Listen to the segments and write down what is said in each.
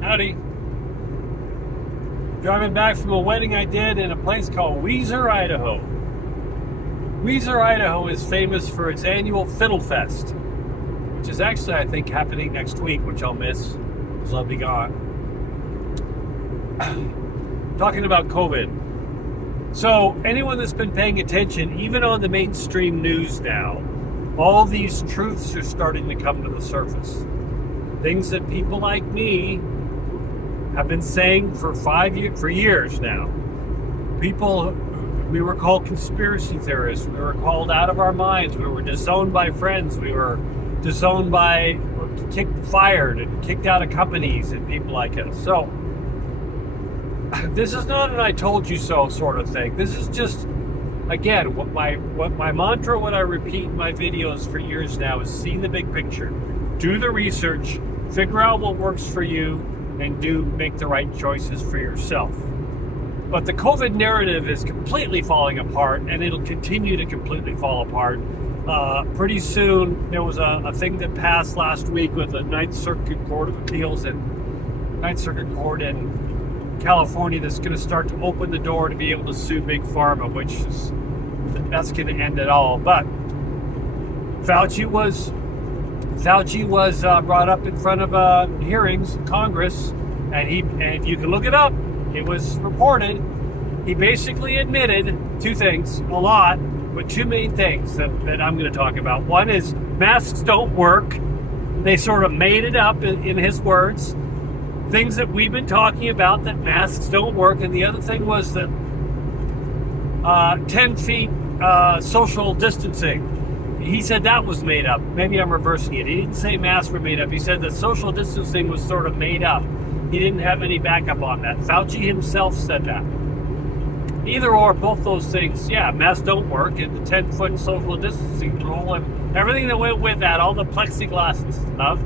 Howdy. Driving back from a wedding I did in a place called Weiser, Idaho. Weiser, Idaho is famous for its annual Fiddle Fest, which is actually, I think, happening next week, which I'll miss because I'll be gone. Talking about COVID. So, anyone that's been paying attention, even on the mainstream news now, all these truths are starting to come to the surface. Things that people like me have been saying for years now. We were called conspiracy theorists. We were called out of our minds. We were disowned by friends. We were disowned by, fired and kicked out of companies and people like us. So this is not an I told you so sort of thing. This is just, again, what my mantra, what I repeat in my videos for years now is see the big picture. Do the research, figure out what works for you, and make the right choices for yourself. But the COVID narrative is completely falling apart, and it'll continue to completely fall apart. Pretty soon, there was a thing that passed last week with the Ninth Circuit Court of Appeals and Ninth Circuit Court in California that's going to start to open the door to be able to sue Big Pharma, that's going to end it all. But Fauci was brought up in front of hearings in Congress, and you can look it up. It was reported. He basically admitted two things, a lot, but two main things that I'm going to talk about. One is masks don't work. They sort of made it up in his words. Things that we've been talking about, that masks don't work. And the other thing was that 10 feet social distancing. He said that was made up. Maybe I'm reversing it. He didn't say masks were made up. He said that social distancing was sort of made up. He didn't have any backup on that. Fauci himself said that. Either or, both those things, yeah, masks don't work. And the 10-foot social distancing rule and everything that went with that, all the plexiglass and stuff,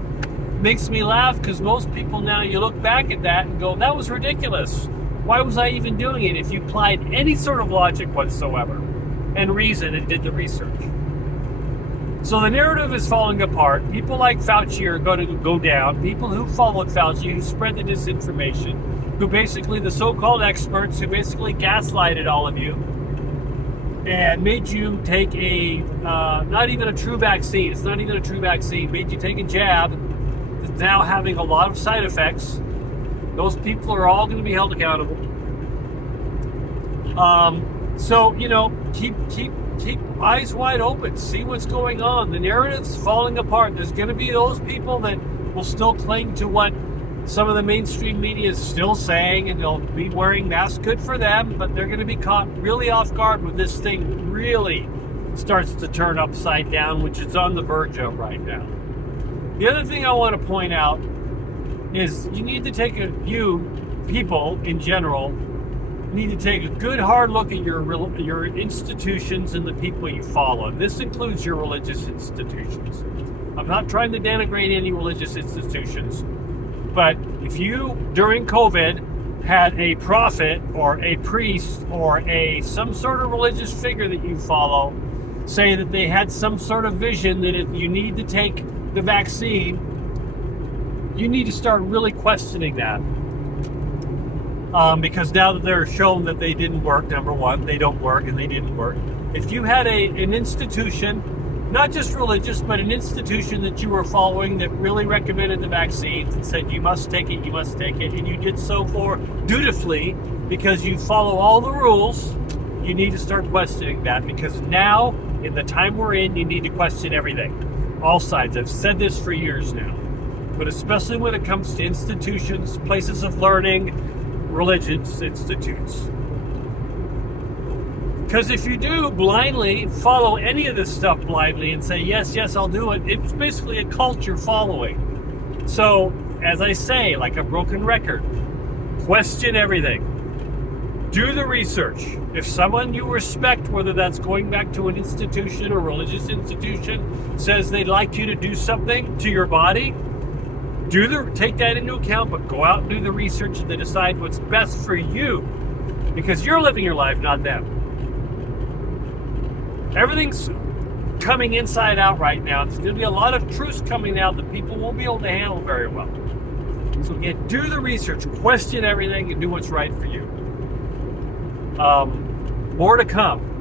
makes me laugh because most people now, you look back at that and go, that was ridiculous. Why was I even doing it? If you applied any sort of logic whatsoever and reason and did the research. So the narrative is falling apart. People like Fauci are going to go down. People who followed Fauci, who spread the disinformation, who basically, the so-called experts, who basically gaslighted all of you and made you take not even a true vaccine. It's not even a true vaccine. Made you take a jab that's now having a lot of side effects. Those people are all going to be held accountable. So, keep eyes wide open. See what's going on. The narrative's falling apart. There's going to be those people that will still cling to what some of the mainstream media is still saying, and they'll be wearing masks. Good for them, but they're going to be caught really off guard when this thing really starts to turn upside down, which it's on the verge of right now. The other thing I want to point out is you need to people in general, need to take a good hard look at your institutions and the people you follow. And this includes your religious institutions. I'm not trying to denigrate any religious institutions, but if you, during COVID, had a prophet or a priest or some sort of religious figure that you follow say that they had some sort of vision that if you need to take the vaccine, you need to start really questioning that. Because now that they're shown that they didn't work, number one, they don't work and they didn't work. If you had an institution, not just religious, but an institution that you were following that really recommended the vaccines and said you must take it, and you did so dutifully because you follow all the rules, you need to start questioning that, because now, in the time we're in, you need to question everything. All sides. I've said this for years now. But especially when it comes to institutions, places of learning, religious institutes. Because if you do blindly follow any of this stuff blindly and say, yes, I'll do it, it's basically a culture following. So, as I say, like a broken record, question everything. Do the research. If someone you respect, whether that's going back to an institution or religious institution, says they'd like you to do something to your body, take that into account, but go out and do the research and decide what's best for you, because you're living your life, not them. Everything's coming inside out right now. There's going to be a lot of truths coming out that people won't be able to handle very well. So again, do the research, question everything, and do what's right for you. More to come.